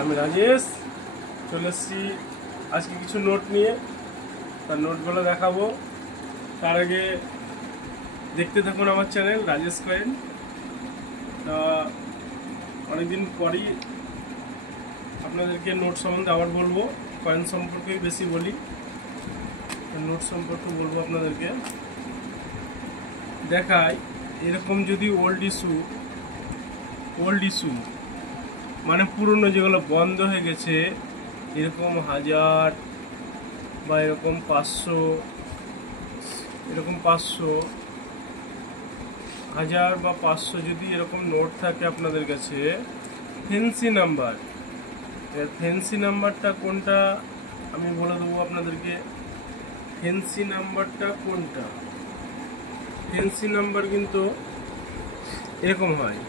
আমি রাজেশ চলে এসেছি আজকে কিছু নোট নিয়ে। তার নোটগুলো দেখাবো। তার আগে দেখতে থাকুন আমার চ্যানেল রাজেশ কয়েন। তা অনেকদিন পরই আপনাদেরকে নোট সম্বন্ধে আবার বলবো। কয়েন সম্পর্কেই বেশি বলি, নোট সম্পর্কে বলবো আপনাদেরকে। দেখায় এরকম যদি ওল্ড ইস্যু মানে পুরনো যেগুলো বন্ধ হয়ে গেছে, এরকম 1000 বা এরকম 500, এরকম 500, 1000 বা 500 যদি এরকম নোট থাকে আপনাদের কাছে, ফেন্সি নাম্বার, এর ফেন্সি নাম্বারটা কোনটা আমি বলে দেবো আপনাদেরকে। ফেন্সি নাম্বারটা কোনটা? ফেন্সি নাম্বার কিন্তু এরকম হয়।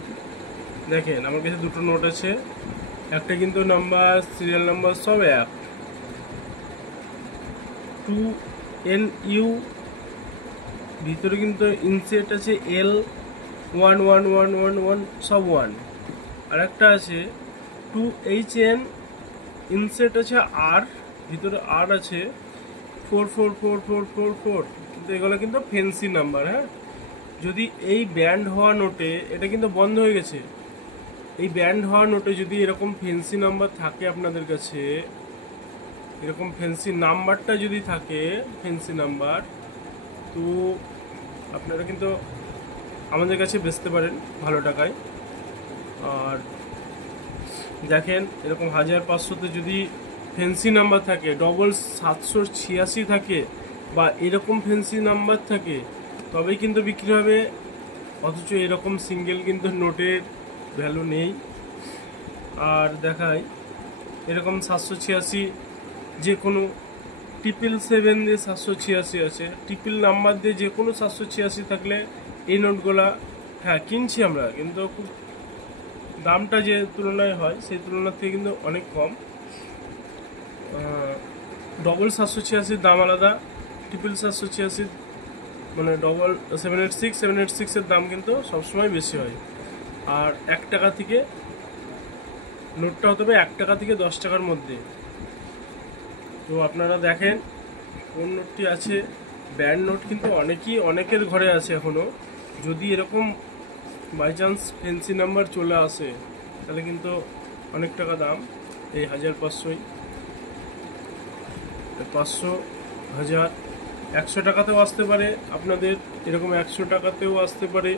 দেখেন আমার কাছে দুটো নোট আছে, একটা কিন্তু নাম্বার সিরিয়াল নাম্বার সব এক, 2NU, ভিতরে কিন্তু ইনসেট আছে L111111 সব 1, আর একটা আছে 2HN, ইনসেট আছে R, ভিতরে R আছে 444444, কিন্তু এগুলো কিন্তু ফেন্সি নাম্বার। হ্যাঁ, যদি এই ব্যান্ড হওয়া নোটে, এটা কিন্তু বন্ধ হয়ে গেছে, এই ব্যান্ড হওয়া নোটে যদি এরকম ফেন্সি নাম্বার থাকে আপনাদের কাছে, এরকম ফেন্সি নাম্বারটা যদি থাকে, ফেন্সি নাম্বার, তো আপনারা কিন্তু আমাদের কাছে বেচতে পারেন ভালো টাকায়। আর দেখেন এরকম 1500-তে যদি ফেন্সি নাম্বার থাকে, 786 থাকে, বা এরকম ফেন্সি নাম্বার থাকে, তবেই কিন্তু বিক্রি হবে। অথচ এরকম সিঙ্গেল কিন্তু নোটের ভ্যালু নেই। আর দেখায় এরকম 786, যে কোনো 777 দিয়ে 786 আছে, ট্রিপল নাম্বার দিয়ে যে কোনো 786 থাকলে এই নোটগুলা হ্যাঁ কিনছি আমরা, কিন্তু খুব দামটা যে তুলনায় হয় সেই তুলনার থেকে কিন্তু অনেক কম। 786 দাম আলাদা, 786 মানে 786 দাম কিন্তু সবসময় বেশি হয়। আর 1 টাকা থেকে নোটটা হতে হবে 1 টাকা থেকে 10 টাকার মধ্যে। তো আপনারা দেখেন কোন নোটটি আছে। ব্যান্ড নোট কিন্তু অনেকের ঘরে আছে এখনও। যদি এরকম বাই চান্স ফেন্সি নাম্বার চলে আসে, তাহলে কিন্তু অনেক টাকা দাম। এই 1500, 500, 1000, 100 টাকাতেও আসতে পারে আপনাদের, এরকম 100 টাকাতেও আসতে পারে।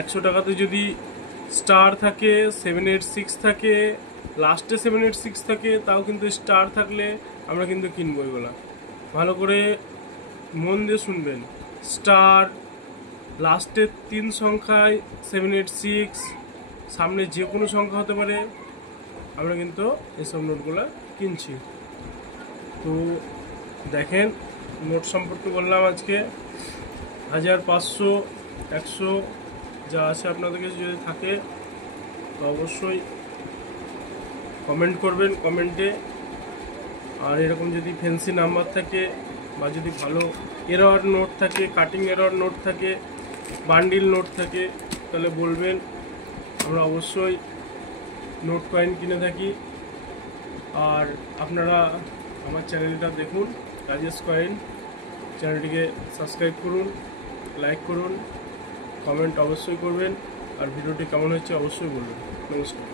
100 টাকাতে যদি স্টার থাকে, 786 থাকে, লাস্টে 786 থাকে, তাও কিন্তু স্টার থাকলে আমরা কিন্তু কিনবো। এগুলো ভালো করে মন দিয়ে শুনবেন। স্টার, লাস্টের 3 সংখ্যায় 786, সামনে যে কোনো সংখ্যা হতে পারে, আমরা কিন্তু এসব নোটগুলো কিনছি। তো দেখেন নোট সম্পর্কে বললাম আজকে। 1000, 500, 100 যা আছে আপনাদের কাছে যদি থাকে, তো অবশ্যই কমেন্ট করবেন কমেন্টে। আর এরকম যদি ফেন্সি নাম্বার থাকে, বা যদি ভালো এরর নোট থাকে, কাটিং এরর নোট থাকে, বান্ডিল নোট থাকে, তাহলে বলবেন। আমরা অবশ্যই নোট কয়েন কিনে থাকি। আর আপনারা আমার চ্যানেলটা দেখুন, রাজেশ কয়েন, চ্যানেলটিকে সাবস্ক্রাইব করুন, লাইক করুন, কমেন্ট অবশ্যই করবেন। আর ভিডিওটি কেমন হচ্ছে অবশ্যই বলবেন। নমস্কার।